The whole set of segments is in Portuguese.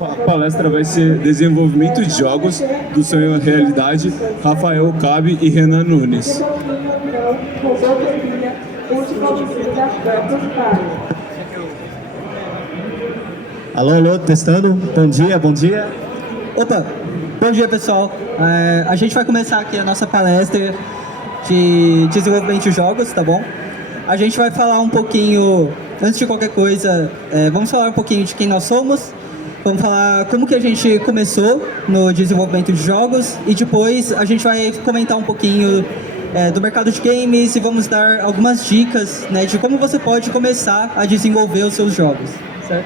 A palestra vai ser Desenvolvimento de Jogos do Sonho à Realidade, Rafael Cabe e Renan Nunes. Alô, alô, testando. Bom dia, bom dia. Opa, bom dia pessoal. A gente vai começar aqui a nossa palestra de desenvolvimento de jogos, tá bom? A gente vai falar um pouquinho, antes de qualquer coisa, vamos falar um pouquinho de quem nós somos, vamos falar como que a gente começou no desenvolvimento de jogos e depois a gente vai comentar um pouquinho do mercado de games e vamos dar algumas dicas, né, de como você pode começar a desenvolver os seus jogos, certo?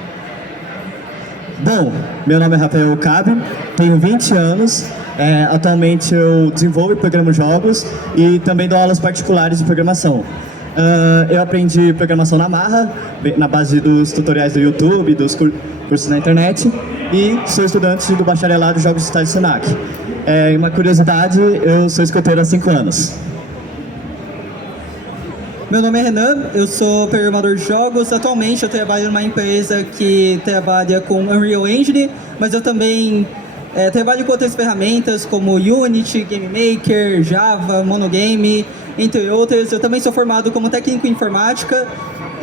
Bom, meu nome é Rafael Cabe, tenho 20 anos, atualmente eu desenvolvo e programo jogos e também dou aulas particulares de programação. Eu aprendi programação na marra, na base dos tutoriais do YouTube, dos cursos na internet e sou estudante do bacharelado de Jogos Digitais do Senac. E uma curiosidade, eu sou escoteiro há 5 anos. Meu nome é Renan, eu sou programador de jogos. Atualmente eu trabalho numa empresa que trabalha com Unreal Engine, mas eu também trabalho com outras ferramentas como Unity, Game Maker, Java, Monogame, entre outras. Eu também sou formado como técnico em informática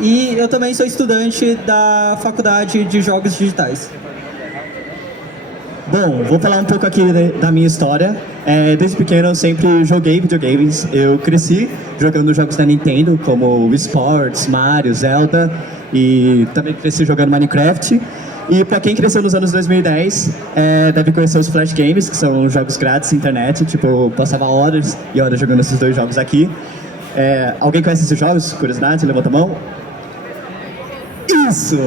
e eu também sou estudante da Faculdade de Jogos Digitais. Bom, vou falar um pouco aqui da minha história. Desde pequeno eu sempre joguei videogames. Eu cresci jogando jogos da Nintendo, como Wii Sports, Mario, Zelda, e também cresci jogando Minecraft. E para quem cresceu nos anos 2010, deve conhecer os Flash Games, que são jogos grátis na internet. Tipo, eu passava horas e horas jogando esses dois jogos aqui. Alguém conhece esses jogos? Curiosidade? Levanta a mão. Isso!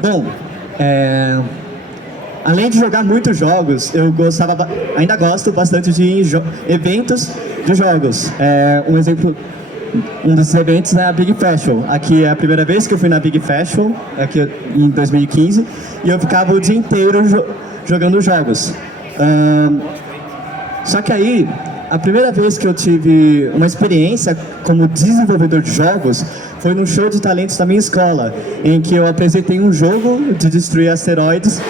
Bom, além de jogar muitos jogos, eu ainda gosto bastante de eventos de jogos. Um desses eventos é a Big Festival. Aqui é a primeira vez que eu fui na Big Festival, aqui em 2015, e eu ficava o dia inteiro jogando jogos. Só que aí, a primeira vez que eu tive uma experiência como desenvolvedor de jogos foi num show de talentos da minha escola, em que eu apresentei um jogo de destruir asteroides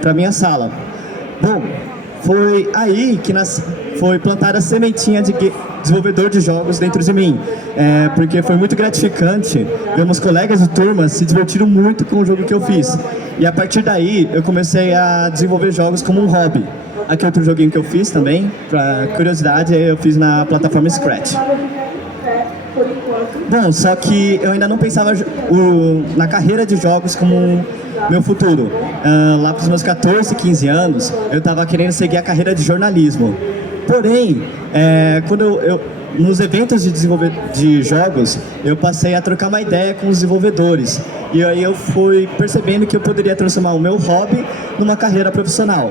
para minha sala. Bom, foi aí que foi plantada a sementinha de desenvolvedor de jogos dentro de mim, porque foi muito gratificante ver meus colegas de turma se divertiram muito com o jogo que eu fiz. E a partir daí eu comecei a desenvolver jogos como um hobby. Aqui outro joguinho que eu fiz também, para curiosidade, eu fiz na plataforma Scratch. Bom, só que eu ainda não pensava na carreira de jogos como meu futuro. Lá para os meus 14, 15 anos, eu estava querendo seguir a carreira de jornalismo. Porém, quando nos eventos de jogos, eu passei a trocar uma ideia com os desenvolvedores. E aí eu fui percebendo que eu poderia transformar o meu hobby numa carreira profissional.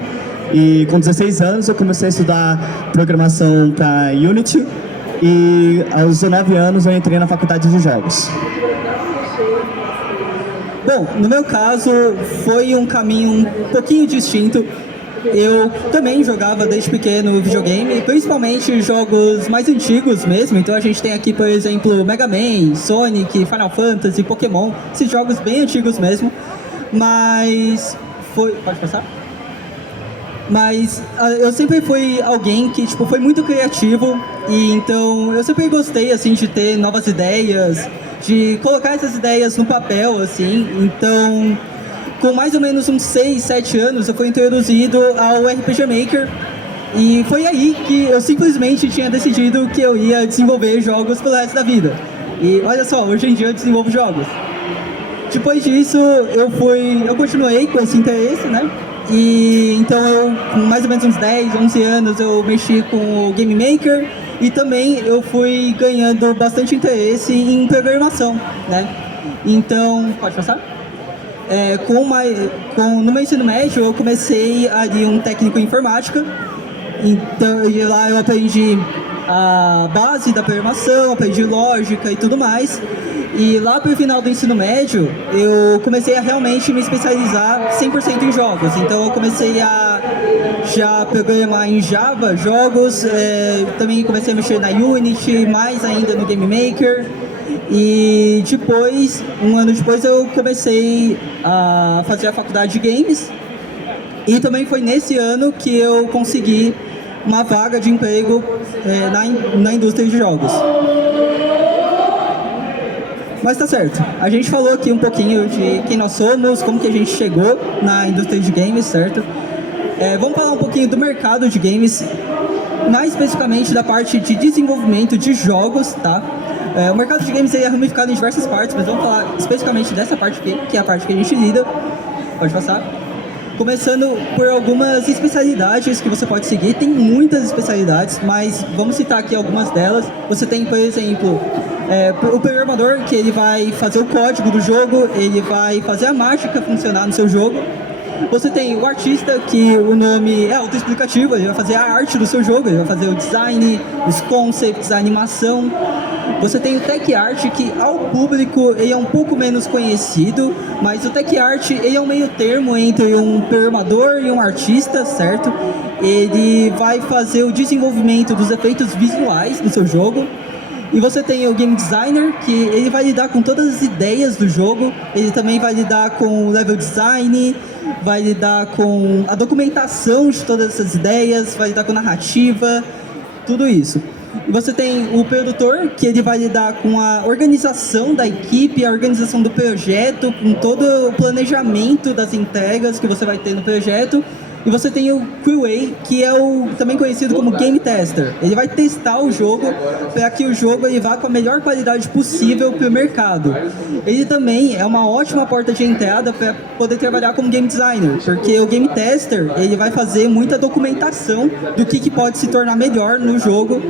E com 16 anos eu comecei a estudar programação para Unity e aos 19 anos eu entrei na faculdade de jogos. Bom, no meu caso foi um caminho um pouquinho distinto. Eu também jogava desde pequeno videogame, principalmente jogos mais antigos mesmo. Então a gente tem aqui, por exemplo, Mega Man, Sonic, Final Fantasy, Pokémon, esses jogos bem antigos mesmo. Mas pode passar? Mas eu sempre fui alguém que foi muito criativo e então eu sempre gostei assim de ter novas ideias, de colocar essas ideias no papel assim. Então, com mais ou menos uns 6, 7 anos, eu fui introduzido ao RPG Maker e foi aí que eu simplesmente tinha decidido que eu ia desenvolver jogos pelo resto da vida. E olha só, hoje em dia eu desenvolvo jogos. Depois disso, eu continuei com esse interesse, né? E então com mais ou menos uns 10, 11 anos eu mexi com o Game Maker e também eu fui ganhando bastante interesse em programação, né? Então, pode passar? No meu ensino médio eu comecei ali um técnico em informática, então e lá eu aprendi a base da programação, aprendi lógica e tudo mais. E lá pro final do ensino médio, eu comecei a realmente me especializar 100% em jogos. Então eu comecei a já programar em Java, jogos, também comecei a mexer na Unity, mais ainda no Game Maker. E depois, um ano depois, eu comecei a fazer a faculdade de games. E também foi nesse ano que eu consegui uma vaga de emprego na indústria de jogos. Mas tá certo, a gente falou aqui um pouquinho de quem nós somos, como que a gente chegou na indústria de games, certo? Vamos falar um pouquinho do mercado de games, mais especificamente da parte de desenvolvimento de jogos, tá? O mercado de games é ramificado em diversas partes, mas vamos falar especificamente dessa parte aqui, que é a parte que a gente lida. Pode passar. Começando por algumas especialidades que você pode seguir. Tem muitas especialidades, mas vamos citar aqui algumas delas. Você tem, por exemplo, o programador, que ele vai fazer o código do jogo, ele vai fazer a mágica funcionar no seu jogo. Você tem o artista, que o nome é autoexplicativo, ele vai fazer a arte do seu jogo, ele vai fazer o design, os concepts, a animação. Você tem o Tech Art, que ao público ele é um pouco menos conhecido, mas o Tech Art ele é um meio termo entre um programador e um artista, certo? Ele vai fazer o desenvolvimento dos efeitos visuais do seu jogo. E você tem o Game Designer, que ele vai lidar com todas as ideias do jogo, ele também vai lidar com o level design, vai lidar com a documentação de todas essas ideias, vai lidar com narrativa, tudo isso. E você tem o produtor, que ele vai lidar com a organização da equipe, a organização do projeto, com todo o planejamento das entregas que você vai ter no projeto. E você tem o QA, que é também conhecido como Game Tester. Ele vai testar o jogo para que o jogo ele vá com a melhor qualidade possível para o mercado. Ele também é uma ótima porta de entrada para poder trabalhar como Game Designer, porque o Game Tester ele vai fazer muita documentação do que pode se tornar melhor no jogo.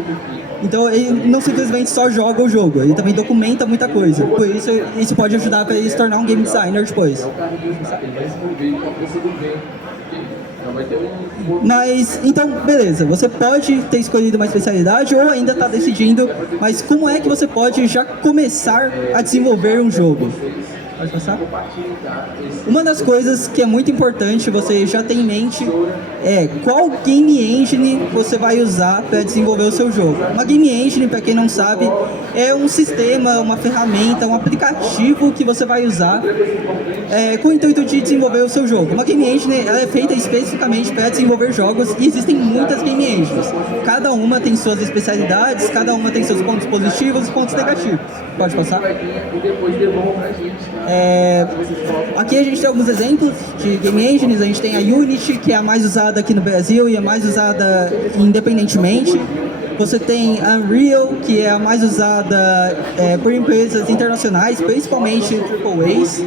Então ele não simplesmente só joga o jogo, ele também documenta muita coisa. Por isso pode ajudar para ele se tornar um Game Designer depois. Mas, então, beleza, você pode ter escolhido uma especialidade ou ainda está decidindo, mas como é que você pode já começar a desenvolver um jogo? Pode passar? Uma das coisas que é muito importante você já ter em mente é qual game engine você vai usar para desenvolver o seu jogo. Uma game engine, para quem não sabe, é um sistema, uma ferramenta, um aplicativo que você vai usar com o intuito de desenvolver o seu jogo. Uma game engine ela é feita especificamente para desenvolver jogos e existem muitas game engines. Cada uma tem suas especialidades, cada uma tem seus pontos positivos e pontos negativos. Pode passar? Aqui a gente tem alguns exemplos de game engines. A gente tem a Unity, que é a mais usada aqui no Brasil e a mais usada independentemente. Você tem a Unreal, que é a mais usada por empresas internacionais, principalmente AAAs.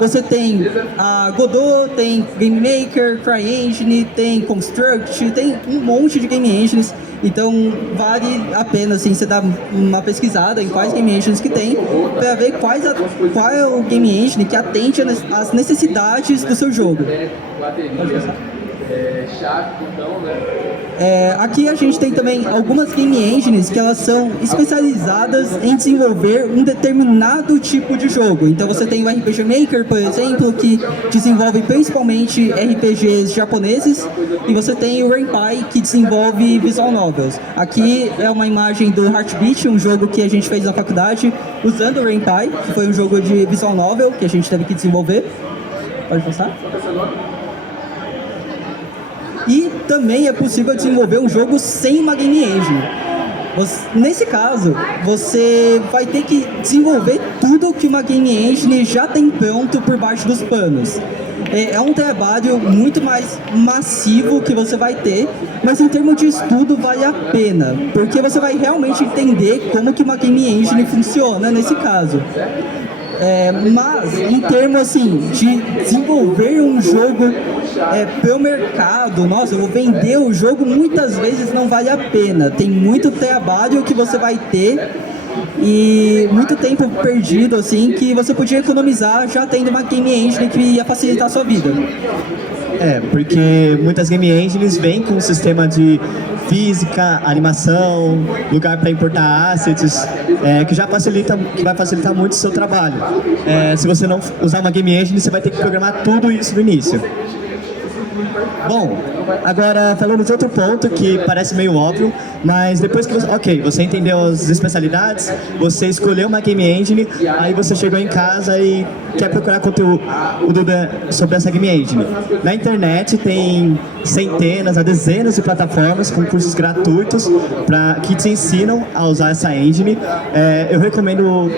Você tem a Godot, tem Game Maker, CryEngine, tem Construct, tem um monte de game engines. Então vale a pena assim, você dar uma pesquisada em quais game engines que tem para ver qual é o game engine que atende às necessidades do seu jogo. Pode passar. Aqui a gente tem também algumas game engines que elas são especializadas em desenvolver um determinado tipo de jogo. Então você tem o RPG Maker, por exemplo, que desenvolve principalmente RPGs japoneses, e você tem o Ren'Py, que desenvolve visual novels. Aqui é uma imagem do Heartbeat, um jogo que a gente fez na faculdade usando o Ren'Py, que foi um jogo de visual novel que a gente teve que desenvolver. Pode passar? E também é possível desenvolver um jogo sem uma game engine. Nesse caso, você vai ter que desenvolver tudo que uma game engine já tem pronto por baixo dos panos. É um trabalho muito mais massivo que você vai ter, mas em termos de estudo vale a pena, porque você vai realmente entender como que uma game engine funciona nesse caso. Mas em termos assim, de desenvolver um jogo para o mercado, nossa, eu vou vender o jogo, muitas vezes não vale a pena. Tem muito trabalho que você vai ter e muito tempo perdido assim que você podia economizar já tendo uma game engine que ia facilitar a sua vida. Porque muitas game engines vêm com um sistema de física, animação, lugar para importar assets, que vai facilitar muito o seu trabalho. Se você não usar uma game engine, você vai ter que programar tudo isso no início. Bom, agora falando de outro ponto que parece meio óbvio, mas depois que você entendeu as especialidades, você escolheu uma game engine, aí você chegou em casa e quer procurar conteúdo sobre essa game engine. Na internet tem centenas a dezenas de plataformas com cursos gratuitos que te ensinam a usar essa engine. Eu recomendo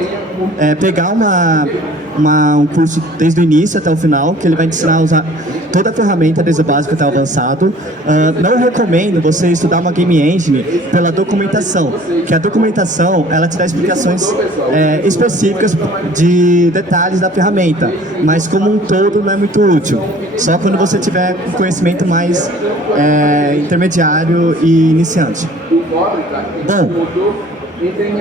pegar um curso desde o início até o final, que ele vai te ensinar a usar toda a ferramenta, desde o básico até o avançado. Não recomendo você estudar uma game engine pela documentação, que a documentação ela te dá explicações específicas de detalhes da ferramenta, mas como um todo não é muito útil. Só quando você tiver um conhecimento mais intermediário e iniciante. Bom,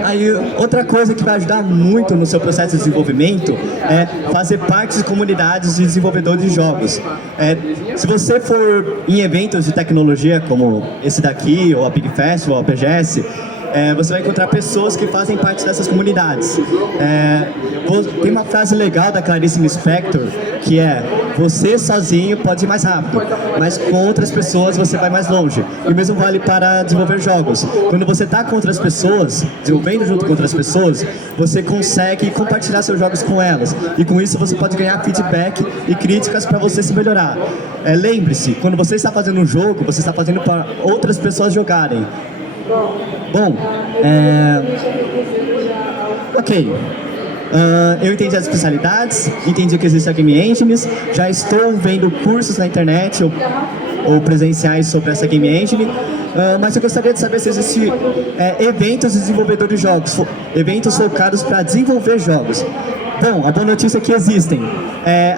aí, outra coisa que vai ajudar muito no seu processo de desenvolvimento é fazer parte de comunidades de desenvolvedores de jogos. Se você for em eventos de tecnologia como esse daqui, ou a Big Festival, ou a BGS, você vai encontrar pessoas que fazem parte dessas comunidades. Tem uma frase legal da Clarice Lispector, que é: você sozinho pode ir mais rápido, mas com outras pessoas você vai mais longe. E o mesmo vale para desenvolver jogos. Quando você está com outras pessoas, desenvolvendo junto com outras pessoas, você consegue compartilhar seus jogos com elas. E com isso você pode ganhar feedback e críticas para você se melhorar. Lembre-se, quando você está fazendo um jogo, você está fazendo para outras pessoas jogarem. Bom, ok. Eu entendi as especialidades, entendi que existem game engines, já estou vendo cursos na internet ou presenciais sobre essa game engine, mas eu gostaria de saber se existem eventos de desenvolvedores de jogos, eventos focados para desenvolver jogos. Bom, a boa notícia é que existem.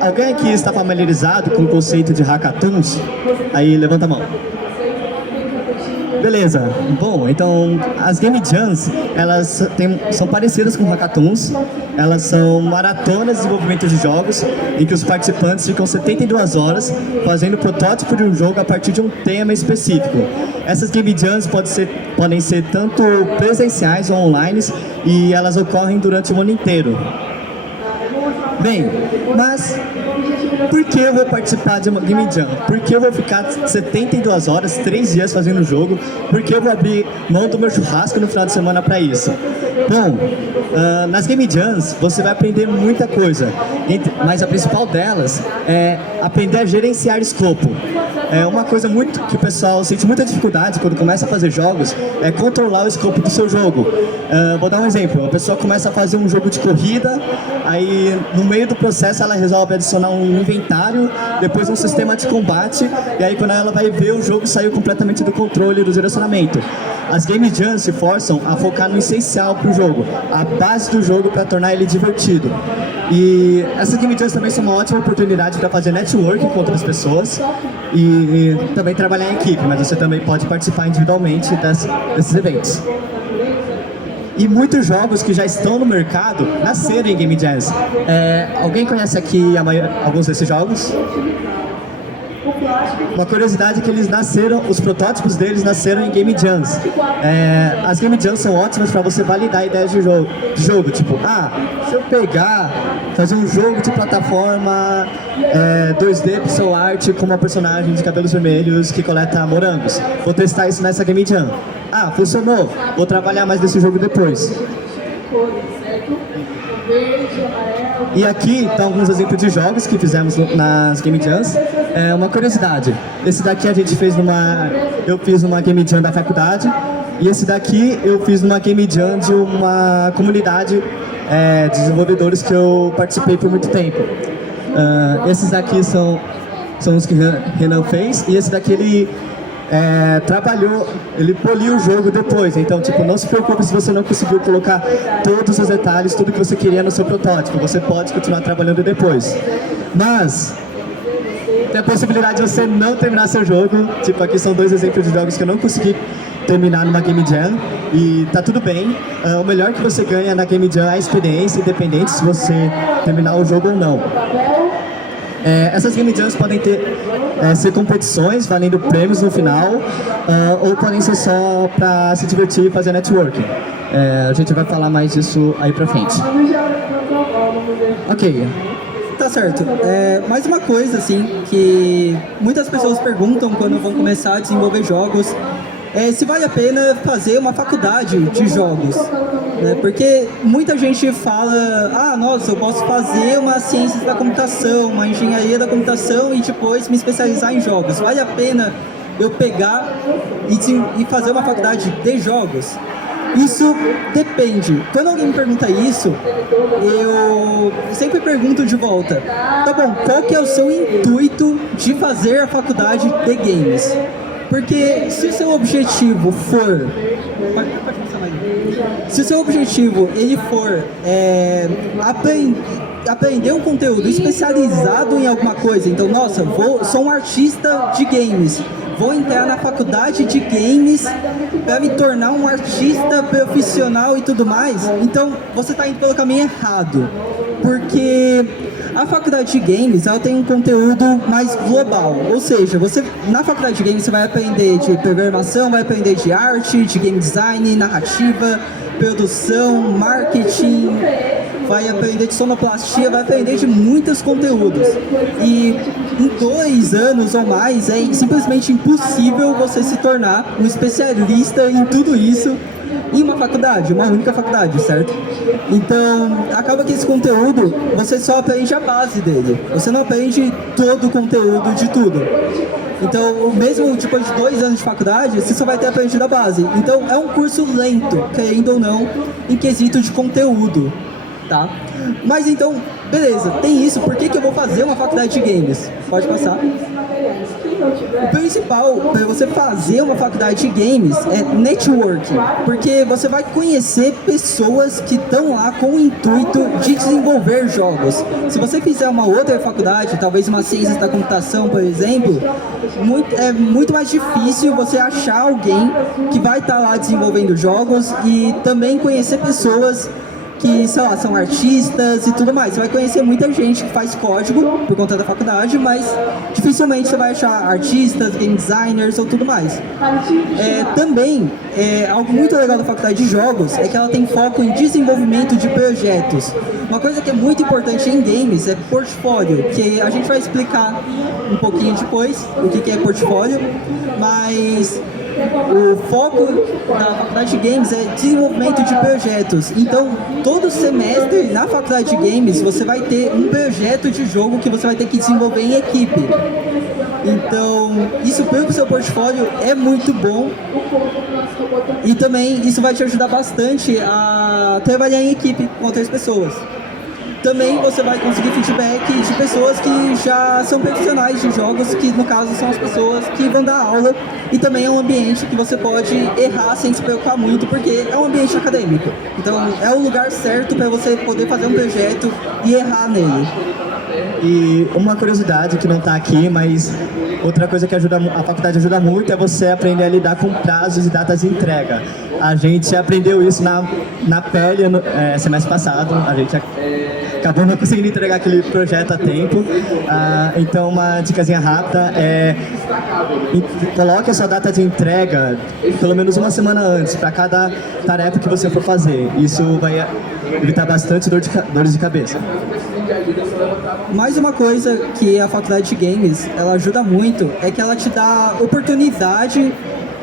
Alguém aqui está familiarizado com o conceito de hackathons? Aí levanta a mão. Beleza. Bom, então as Game Jams, elas são parecidas com hackathons. Elas são maratonas de desenvolvimento de jogos em que os participantes ficam 72 horas fazendo o protótipo de um jogo a partir de um tema específico. Essas Game Jams podem ser tanto presenciais ou online e elas ocorrem durante o ano inteiro. Bem, mas por que eu vou participar de uma Game Jam? Por que eu vou ficar 72 horas, 3 dias fazendo o jogo? Por que eu vou abrir mão do meu churrasco no final de semana para isso? Bom, nas Game Jams você vai aprender muita coisa, mas a principal delas é aprender a gerenciar escopo. Uma coisa que o pessoal sente muita dificuldade quando começa a fazer jogos é controlar o escopo do seu jogo. Vou dar um exemplo: a pessoa começa a fazer um jogo de corrida, aí no meio do processo ela resolve adicionar um inventário, depois um sistema de combate, e aí quando ela vai ver, o jogo saiu completamente do controle e do direcionamento. As Game Jams se forçam a focar no essencial para o jogo, a base do jogo, para tornar ele divertido. E essas Game Jams também são uma ótima oportunidade para fazer networking com outras pessoas e também trabalhar em equipe, mas você também pode participar individualmente desses eventos. E muitos jogos que já estão no mercado nasceram em Game Jams. Alguém conhece aqui alguns desses jogos? Uma curiosidade é que os protótipos deles nasceram em Game Jams. As Game Jams são ótimas para você validar ideias de jogo. Tipo, se eu fazer um jogo de plataforma 2D pixel art com uma personagem de cabelos vermelhos que coleta morangos. Vou testar isso nessa Game Jam. Funcionou. Vou trabalhar mais desse jogo depois. E aqui estão alguns exemplos de jogos que fizemos nas Game Jams. Uma curiosidade: esse daqui eu fiz numa Game Jam da faculdade, e esse daqui eu fiz numa Game Jam de uma comunidade de desenvolvedores que eu participei por muito tempo. Esses daqui são os que Renan fez, e esse daqui ele poliu o jogo depois. Então, não se preocupe se você não conseguiu colocar todos os detalhes, tudo que você queria no seu protótipo. Você pode continuar trabalhando depois. Mas tem a possibilidade de você não terminar seu jogo. Aqui são 2 exemplos de jogos que eu não consegui terminar numa Game Jam, e tá tudo bem. O melhor que você ganha na Game Jam é a experiência, independente se você terminar o jogo ou não. Essas Game Jams podem ser competições valendo prêmios no final, ou podem ser só para se divertir e fazer networking. A gente vai falar mais disso aí pra frente. Ok. Tá certo. Mais uma coisa, assim, que muitas pessoas perguntam quando vão começar a desenvolver jogos, se vale a pena fazer uma faculdade de jogos, né? Porque muita gente fala, nossa, eu posso fazer uma ciência da computação, uma engenharia da computação e depois me especializar em jogos. Vale a pena eu pegar e fazer uma faculdade de jogos? Isso depende. Quando alguém me pergunta isso, eu sempre pergunto de volta, tá bom, qual que é o seu intuito de fazer a faculdade de games? Porque se o seu objetivo for... Se o seu objetivo ele for aprender um conteúdo especializado em alguma coisa, então, nossa, sou um artista de games, vou entrar na faculdade de games para me tornar um artista profissional e tudo mais, então você está indo pelo caminho errado, porque a faculdade de games ela tem um conteúdo mais global, ou seja, na faculdade de games você vai aprender de programação, vai aprender de arte, de game design, narrativa, produção, marketing, vai aprender de sonoplastia, vai aprender de muitos conteúdos. E em 2 anos ou mais é simplesmente impossível você se tornar um especialista em tudo isso em uma faculdade, uma única faculdade, certo? Então, acaba que esse conteúdo, você só aprende a base dele. Você não aprende todo o conteúdo de tudo. Então, mesmo depois de 2 anos de faculdade, você só vai ter aprendido a base. Então, é um curso lento, querendo ou não, em quesito de conteúdo, tá? Mas então, beleza, tem isso, por que eu vou fazer uma faculdade de games? Pode passar. O principal para você fazer uma faculdade de games é networking, porque você vai conhecer pessoas que estão lá com o intuito de desenvolver jogos. Se você fizer uma outra faculdade, talvez uma ciência da computação, por exemplo, é muito mais difícil você achar alguém que vai estar lá desenvolvendo jogos e também conhecer pessoas que, sei lá, são artistas e tudo mais. Você vai conhecer muita gente que faz código por conta da faculdade, mas dificilmente você vai achar artistas, game designers ou tudo mais. Também, algo muito legal da faculdade de jogos é que ela tem foco em desenvolvimento de projetos. Uma coisa que é muito importante em games é portfólio, que a gente vai explicar um pouquinho depois o que é portfólio, mas o foco da faculdade de games é desenvolvimento de projetos. Então, todo semestre na faculdade de games você vai ter um projeto de jogo que você vai ter que desenvolver em equipe. Então, isso para o seu portfólio é muito bom e também isso vai te ajudar bastante a trabalhar em equipe com outras pessoas. Também você vai conseguir feedback de pessoas que já são profissionais de jogos, que no caso são as pessoas que vão dar aula, e também é um ambiente que você pode errar sem se preocupar muito, porque é um ambiente acadêmico. Então é o lugar certo para você poder fazer um projeto e errar nele. E uma curiosidade que não está aqui, mas outra coisa que a faculdade ajuda muito é você aprender a lidar com prazos e datas de entrega. A gente aprendeu isso na pele semestre passado, a gente acabou não conseguindo entregar aquele projeto a tempo. Então uma dicasinha rápida coloque a sua data de entrega pelo menos uma semana antes para cada tarefa que você for fazer. Isso vai evitar bastante dores de cabeça. Mais uma coisa que a faculdade de games ela ajuda muito é que ela te dá oportunidade,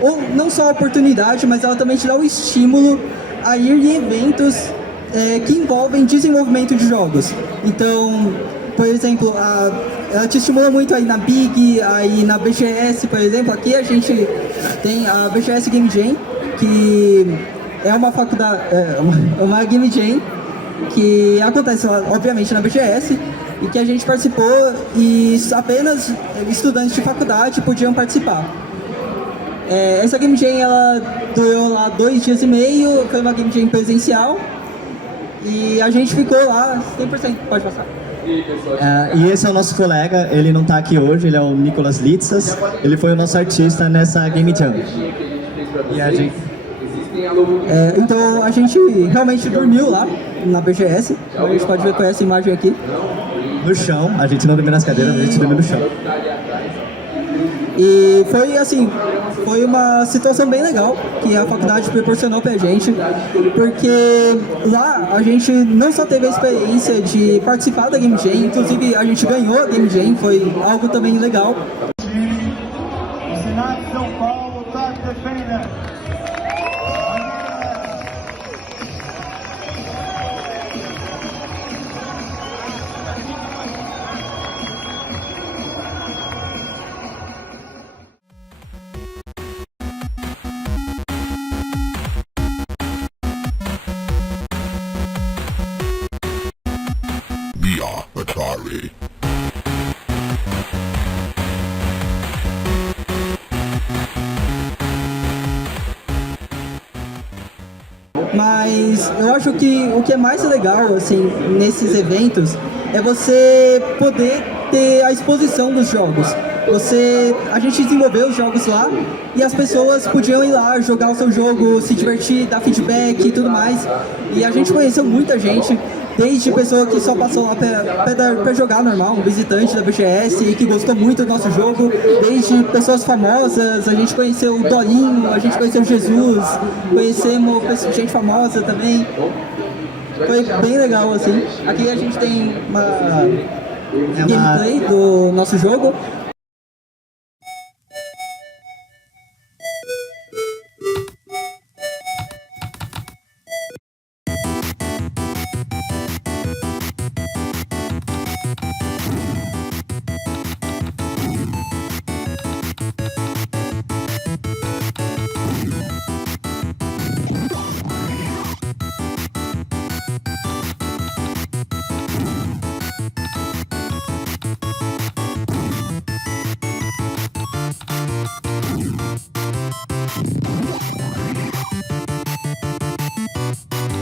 ou não só a oportunidade, mas ela também te dá o estímulo a ir em eventos que envolvem desenvolvimento de jogos. Então, por exemplo, ela te estimula muito aí na Big, aí na BGS, por exemplo. Aqui a gente tem a BGS Game Jam, que é uma faculdade, uma Game Jam que acontece, obviamente, na BGS, e que a gente participou e apenas estudantes de faculdade podiam participar. Essa Game Jam, ela durou lá 2 dias e meio, foi uma Game Jam presencial, e a gente ficou lá 100%, pode passar. E esse é o nosso colega, ele não está aqui hoje, ele é o Nicolas Litzas, ele foi o nosso artista nessa Game Jam. E a gente... então a gente realmente dormiu lá na BGS, a gente pode ver com essa imagem aqui. No chão, a gente não dormiu nas cadeiras, a gente dormiu no chão. E foi assim, foi uma situação bem legal que a faculdade proporcionou pra gente, porque lá a gente não só teve a experiência de participar da Game Jam, inclusive a gente ganhou a Game Jam, foi algo também legal. O Senado de São Paulo está defendendo. Atari. Mas eu acho que o que é mais legal, assim, nesses eventos é você poder ter a exposição dos jogos. A gente desenvolveu os jogos lá e as pessoas podiam ir lá jogar o seu jogo, se divertir, dar feedback e tudo mais. E a gente conheceu muita gente, desde pessoa que só passou lá pra jogar normal, um visitante da BGS e que gostou muito do nosso jogo, desde pessoas famosas, a gente conheceu o Dolinho, a gente conheceu o Jesus, conhecemos gente famosa também. Foi bem legal, assim. Aqui a gente tem uma gameplay do nosso jogo.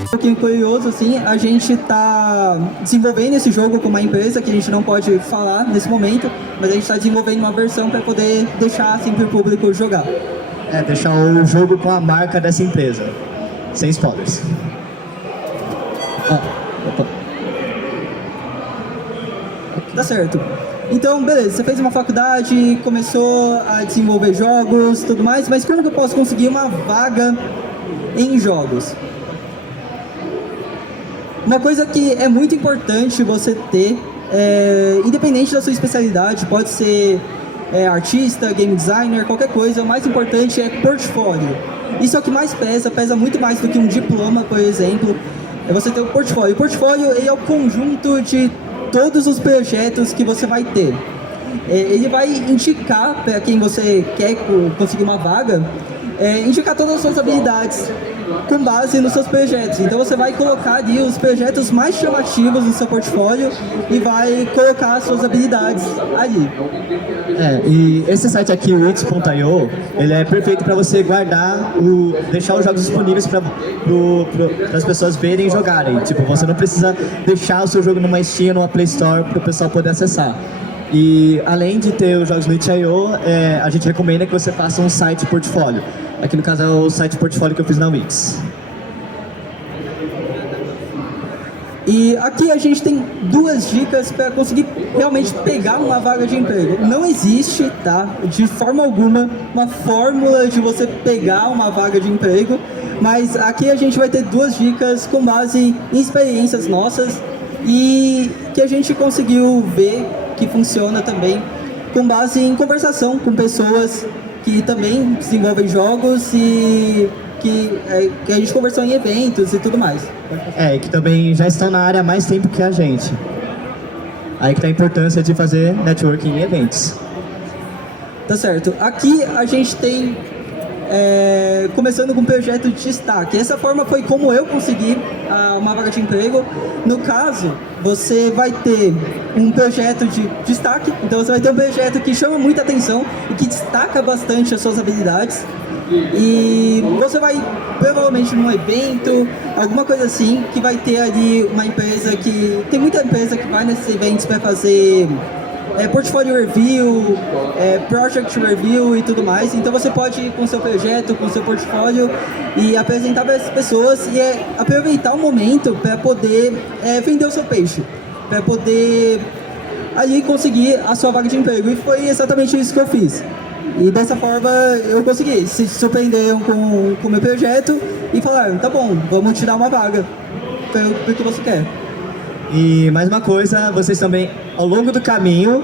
Um pouquinho curioso, assim, a gente tá desenvolvendo esse jogo com uma empresa que a gente não pode falar nesse momento, mas a gente está desenvolvendo uma versão para poder deixar assim para o público jogar. Deixar o jogo com a marca dessa empresa, sem spoilers. Tá certo. Então, beleza, você fez uma faculdade, começou a desenvolver jogos, tudo mais, mas como que eu posso conseguir uma vaga em jogos? Uma coisa que é muito importante você ter, independente da sua especialidade, pode ser artista, game designer, qualquer coisa, o mais importante é portfólio. Isso é o que mais pesa muito mais do que um diploma, por exemplo, é você ter o portfólio. O portfólio é o conjunto de todos os projetos que você vai ter. Ele vai indicar para quem você quer conseguir uma vaga, indicar todas as suas habilidades com base nos seus projetos. Então você vai colocar ali os projetos mais chamativos no seu portfólio e vai colocar as suas habilidades ali. E esse site aqui, o Wix.io, ele é perfeito para você guardar, deixar os jogos disponíveis para as pessoas verem e jogarem. Tipo, você não precisa deixar o seu jogo numa Steam, numa Play Store para o pessoal poder acessar. E além de ter os jogos no itch.io, a gente recomenda que você faça um site portfólio. Aqui no caso é o site portfólio que eu fiz na Wix. E aqui a gente tem duas dicas para conseguir realmente pegar uma vaga de emprego. Não existe, tá, de forma alguma, uma fórmula de você pegar uma vaga de emprego, mas aqui a gente vai ter duas dicas com base em experiências nossas e que a gente conseguiu ver que funciona também com base em conversação com pessoas que também desenvolvem jogos e que a gente conversou em eventos e tudo mais. E que também já estão na área há mais tempo que a gente. Aí que tá a importância de fazer networking em eventos. Tá certo. Aqui a gente tem, começando com um projeto de destaque. Essa forma foi como eu consegui uma vaga de emprego. No caso, você vai ter um projeto de destaque. Então você vai ter um projeto que chama muita atenção e que destaca bastante as suas habilidades. E você vai provavelmente num evento, alguma coisa assim, que vai ter ali uma empresa que... Tem muita empresa que vai nesses eventos para fazer portfolio review, project review e tudo mais. Então você pode ir com o seu projeto, com o seu portfólio e apresentar para as pessoas e aproveitar o momento para poder vender o seu peixe, para poder ali conseguir a sua vaga de emprego. E foi exatamente isso que eu fiz. E dessa forma eu consegui. Se surpreenderam com o meu projeto e falaram, tá bom, vamos te dar uma vaga pelo que você quer. E mais uma coisa, vocês também, ao longo do caminho,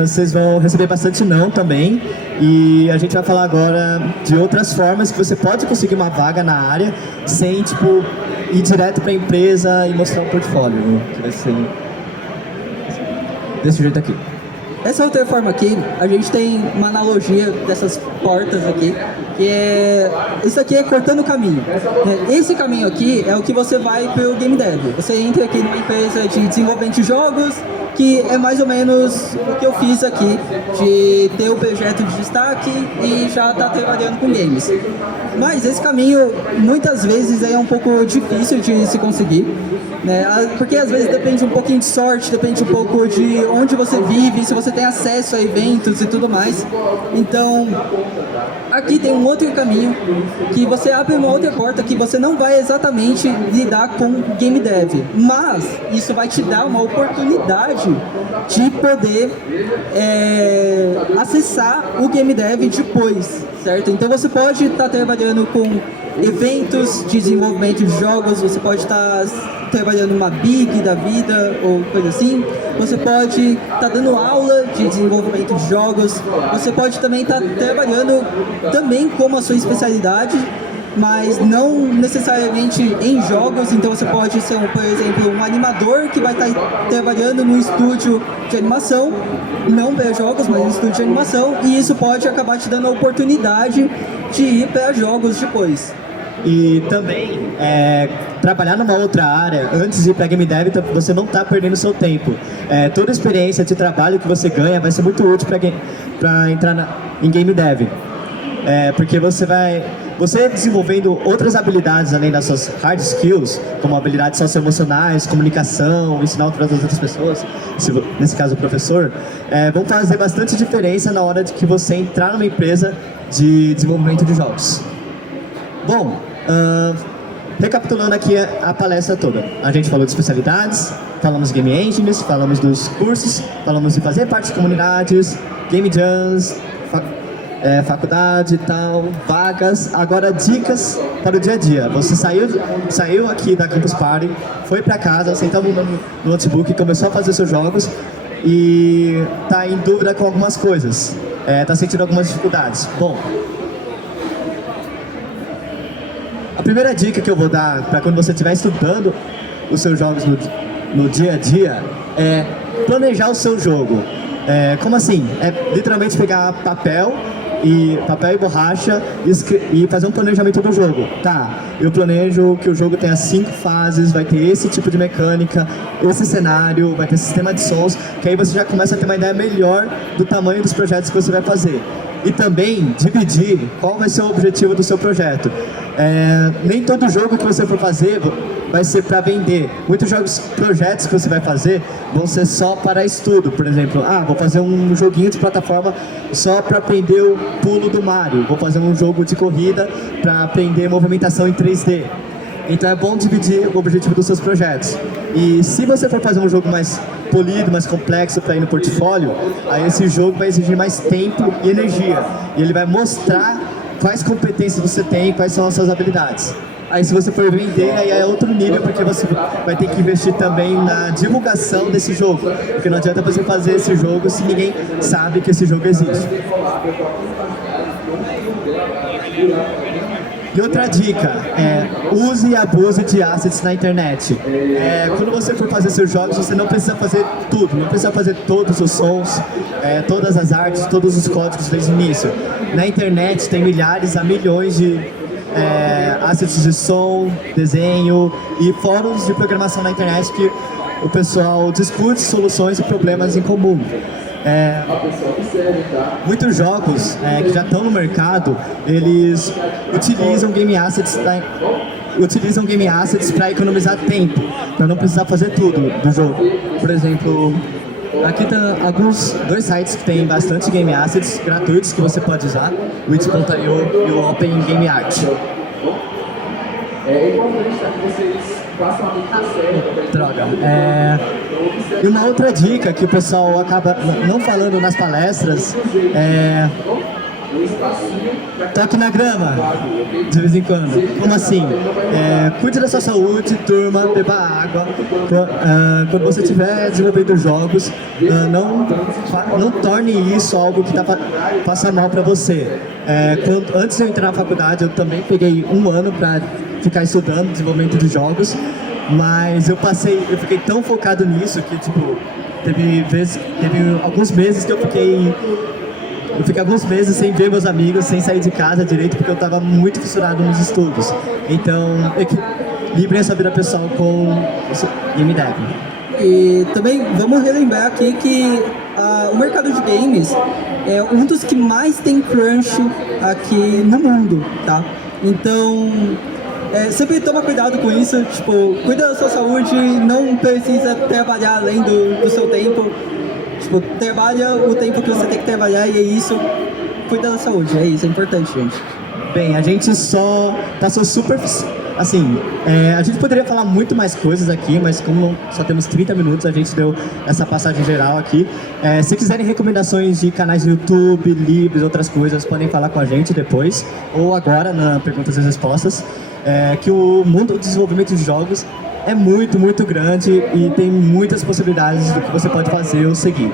vocês vão receber bastante não também. E a gente vai falar agora de outras formas que você pode conseguir uma vaga na área sem, tipo, ir direto para a empresa e mostrar um portfólio, que vai ser desse jeito aqui. Essa outra forma aqui, a gente tem uma analogia dessas portas aqui, que é... Isso aqui é cortando o caminho. Esse caminho aqui é o que você vai para o Game Dev. Você entra aqui numa empresa de desenvolvimento de jogos, que é mais ou menos o que eu fiz aqui, de ter o projeto de destaque e já estar trabalhando com games. Mas esse caminho, muitas vezes, é um pouco difícil de se conseguir, né? Porque às vezes depende um pouquinho de sorte, depende um pouco de onde você vive, se você tem acesso a eventos e tudo mais. Então, aqui tem um outro caminho, que você abre uma outra porta que você não vai exatamente lidar com game dev, mas isso vai te dar uma oportunidade de poder acessar o game dev depois, certo? Então você pode estar trabalhando com eventos de desenvolvimento de jogos, você pode estar trabalhando numa Big da vida ou coisa assim, você pode estar dando aula de desenvolvimento de jogos, você pode também estar trabalhando também como a sua especialidade, mas não necessariamente em jogos. Então você pode ser, por exemplo, um animador que vai estar trabalhando num estúdio de animação, não para jogos, mas um estúdio de animação, e isso pode acabar te dando a oportunidade de ir para jogos depois. E também, trabalhar numa outra área, antes de ir para Game Dev, você não está perdendo seu tempo. Toda a experiência de trabalho que você ganha vai ser muito útil para entrar em Game Dev. Porque você desenvolvendo outras habilidades além das suas hard skills, como habilidades socioemocionais, comunicação, ensinar para as outras pessoas, nesse caso o professor, vão fazer bastante diferença na hora de que você entrar numa empresa de desenvolvimento de jogos. Bom, recapitulando aqui a palestra toda, a gente falou de especialidades, falamos de Game Engines, falamos dos cursos, falamos de fazer parte de comunidades, Game Jams, faculdade e tal, vagas. Agora dicas para o dia a dia. Você saiu aqui da Campus Party, foi para casa, sentou no notebook, começou a fazer seus jogos e está em dúvida com algumas coisas, está sentindo algumas dificuldades. Bom, a primeira dica que eu vou dar para quando você estiver estudando os seus jogos no dia a dia é planejar o seu jogo. Como assim? Literalmente pegar papel e borracha e fazer um planejamento do jogo. Tá, eu planejo que o jogo tenha 5 fases, vai ter esse tipo de mecânica, esse cenário, vai ter sistema de sons, que aí você já começa a ter uma ideia melhor do tamanho dos projetos que você vai fazer. E também dividir qual vai ser o objetivo do seu projeto. Nem todo jogo que você for fazer vai ser para vender. Muitos projetos que você vai fazer vão ser só para estudo. Por exemplo, vou fazer um joguinho de plataforma só para aprender o pulo do Mario. Vou fazer um jogo de corrida para aprender movimentação em 3D. Então é bom dividir o objetivo dos seus projetos. E se você for fazer um jogo mais polido, mais complexo para ir no portfólio, aí esse jogo vai exigir mais tempo e energia. E ele vai mostrar quais competências você tem e quais são as suas habilidades. Aí se você for vender, aí é outro nível, porque você vai ter que investir também na divulgação desse jogo. Porque não adianta você fazer esse jogo se ninguém sabe que esse jogo existe. E outra dica use e abuse de assets na internet. Quando você for fazer seus jogos, você não precisa fazer tudo, não precisa fazer todos os sons, todas as artes, todos os códigos desde o início. Na internet tem milhares a milhões de assets de som, desenho e fóruns de programação na internet que o pessoal discute soluções e problemas em comum. Muitos jogos que já estão no mercado, eles utilizam game assets para economizar tempo, para não precisar fazer tudo do jogo. Por exemplo, aqui tem dois sites que tem bastante game assets gratuitos que você pode usar, o It.io e o Open Game Art. É importante que vocês façam a aplicação. Droga. E uma outra dica que o pessoal acaba não falando nas palestras um espacinho pra Toque na grama, de vez em quando. Como assim? Cuide da sua saúde, turma, beba água. Quando você estiver desenvolvendo jogos, não torne isso algo que passa mal para você. Antes de eu entrar na faculdade, eu também peguei um ano para ficar estudando desenvolvimento de jogos, mas eu fiquei tão focado nisso que, tipo, teve alguns meses que eu fiquei alguns meses sem ver meus amigos, sem sair de casa direito, porque eu estava muito fissurado nos estudos. Então, equilibrem a sua vida pessoal com game dev. E também vamos relembrar aqui que o mercado de games é um dos que mais tem crunch aqui no mundo, tá? Então, sempre toma cuidado com isso, tipo, cuida da sua saúde, não precisa trabalhar além do seu tempo. Tipo, trabalha o tempo que você tem que trabalhar e é isso. Cuida da saúde, é isso, é importante, gente. Bem, a gente só passou super... Assim, a gente poderia falar muito mais coisas aqui, mas como só temos 30 minutos, a gente deu essa passagem geral aqui. Se quiserem recomendações de canais do YouTube, livros, outras coisas, podem falar com a gente depois, ou agora na Perguntas e Respostas. Que o mundo do desenvolvimento de jogos é muito, muito grande e tem muitas possibilidades do que você pode fazer ou seguir.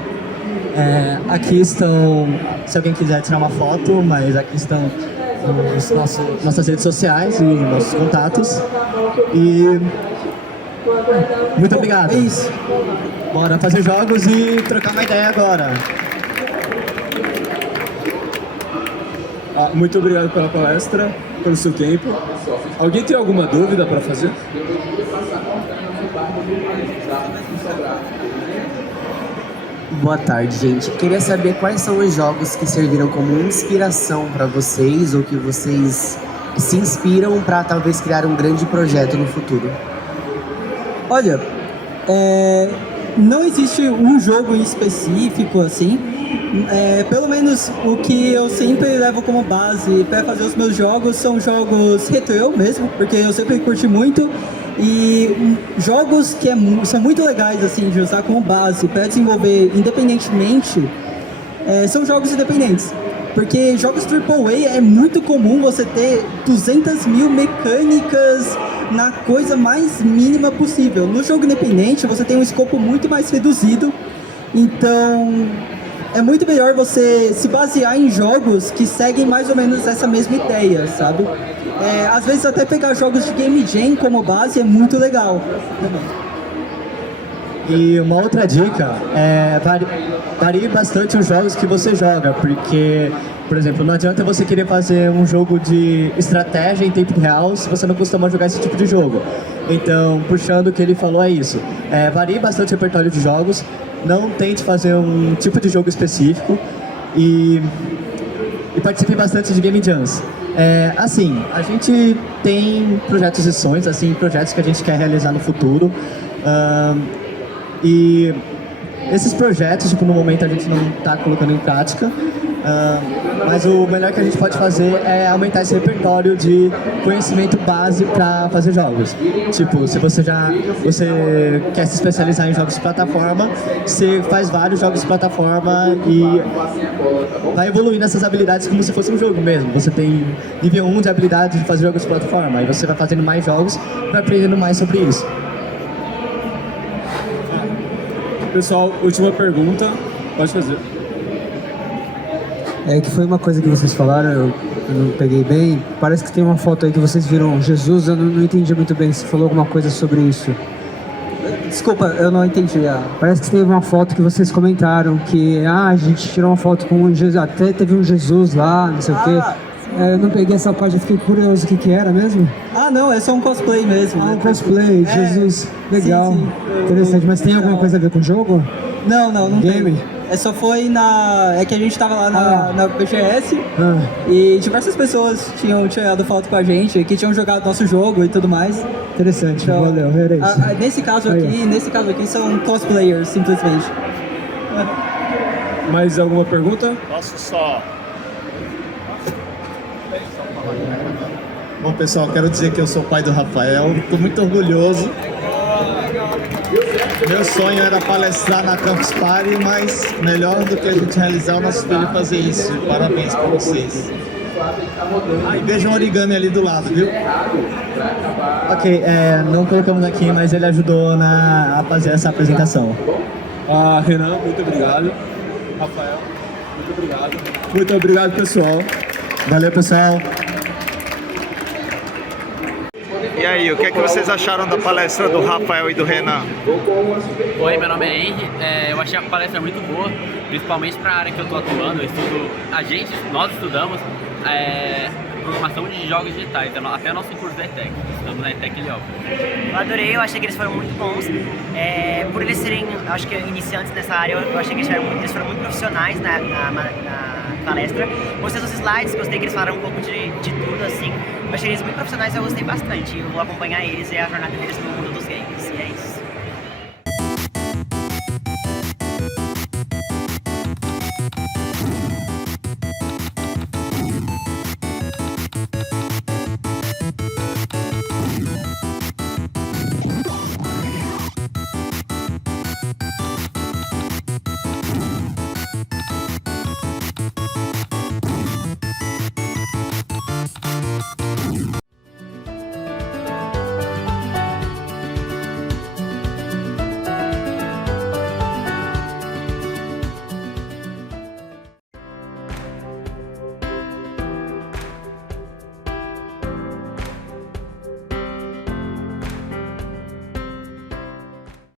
Aqui estão, se alguém quiser tirar uma foto, mas aqui estão nossas redes sociais e nossos contatos. E muito obrigado. É isso. Bora fazer jogos e trocar uma ideia agora. Muito obrigado pela palestra, pelo seu tempo. Alguém tem alguma dúvida para fazer? Boa tarde, gente. Queria saber quais são os jogos que serviram como inspiração para vocês ou que vocês se inspiram para talvez criar um grande projeto no futuro. Olha, não existe um jogo em específico, assim. Pelo menos o que eu sempre levo como base para fazer os meus jogos são jogos retrô mesmo, porque eu sempre curti muito. E jogos que são muito legais assim de usar como base para desenvolver independentemente, são jogos independentes. Porque jogos AAA é muito comum você ter 200 mil mecânicas na coisa mais mínima possível. No jogo independente você tem um escopo muito mais reduzido, então é muito melhor você se basear em jogos que seguem mais ou menos essa mesma ideia, sabe? Às vezes até pegar jogos de Game Jam como base é muito legal. E uma outra dica varie bastante os jogos que você joga, porque, por exemplo, não adianta você querer fazer um jogo de estratégia em tempo real se você não costuma jogar esse tipo de jogo. Então, puxando o que ele falou, é isso. Varie bastante o repertório de jogos, não tente fazer um tipo de jogo específico e participe bastante de Game Jams. Assim, a gente tem projetos e sonhos, assim, projetos que a gente quer realizar no futuro. E esses projetos, tipo, no momento a gente não está colocando em prática, mas o melhor que a gente pode fazer é aumentar esse repertório de conhecimento base para fazer jogos. Tipo, se você quer se especializar em jogos de plataforma, você faz vários jogos de plataforma e vai evoluindo essas habilidades como se fosse um jogo mesmo. Você tem nível 1 de habilidade de fazer jogos de plataforma, e você vai fazendo mais jogos para aprendendo mais sobre isso. Pessoal, última pergunta. Pode fazer. Que foi uma coisa que vocês falaram, eu não peguei bem. Parece que tem uma foto aí que vocês viram Jesus, eu não entendi muito bem. Você falou alguma coisa sobre isso? Desculpa, eu não entendi. Parece que teve uma foto que vocês comentaram que a gente tirou uma foto com um Jesus, até teve um Jesus lá, não sei o quê. Eu não peguei essa parte, eu fiquei curioso o que era mesmo. Não, é só um cosplay mesmo. Um cosplay, Jesus, legal, sim. Interessante. Mas tem alguma coisa a ver com o jogo? Não Game? tem. Só foi É que a gente tava lá na BGS e diversas pessoas tinham tirado foto com a gente, que tinham jogado nosso jogo e tudo mais. Interessante, Então, valeu, era isso. Nesse caso aqui são cosplayers, simplesmente. Mais alguma pergunta? Posso só... Bom, pessoal, quero dizer que eu sou pai do Rafael, estou muito orgulhoso. Meu sonho era palestrar na Campus Party, mas melhor do que a gente realizar o nosso filho fazer isso. Parabéns pra vocês. Ah, e vejam o origami ali do lado, viu? Ok, não colocamos aqui, mas ele ajudou a fazer essa apresentação. Renan, muito obrigado. Rafael, muito obrigado. Muito obrigado, pessoal. Valeu, pessoal. E aí, o que é que vocês acharam da palestra do Rafael e do Renan? Oi, meu nome é Henry. Eu achei a palestra muito boa, principalmente para a área que eu estou atuando. Eu estudo, nós estudamos programação de jogos digitais, até nosso curso da ETEC. Estamos na ETEC Lyon. Eu adorei, eu achei que eles foram muito bons. Por eles serem, acho que iniciantes nessa área, eu achei que eles foram muito profissionais na palestra. Gostei dos slides, gostei que eles falaram um pouco de tudo, assim. Eu achei eles muito profissionais e eu gostei bastante. Eu vou acompanhar eles e a jornada deles no mundo dos games.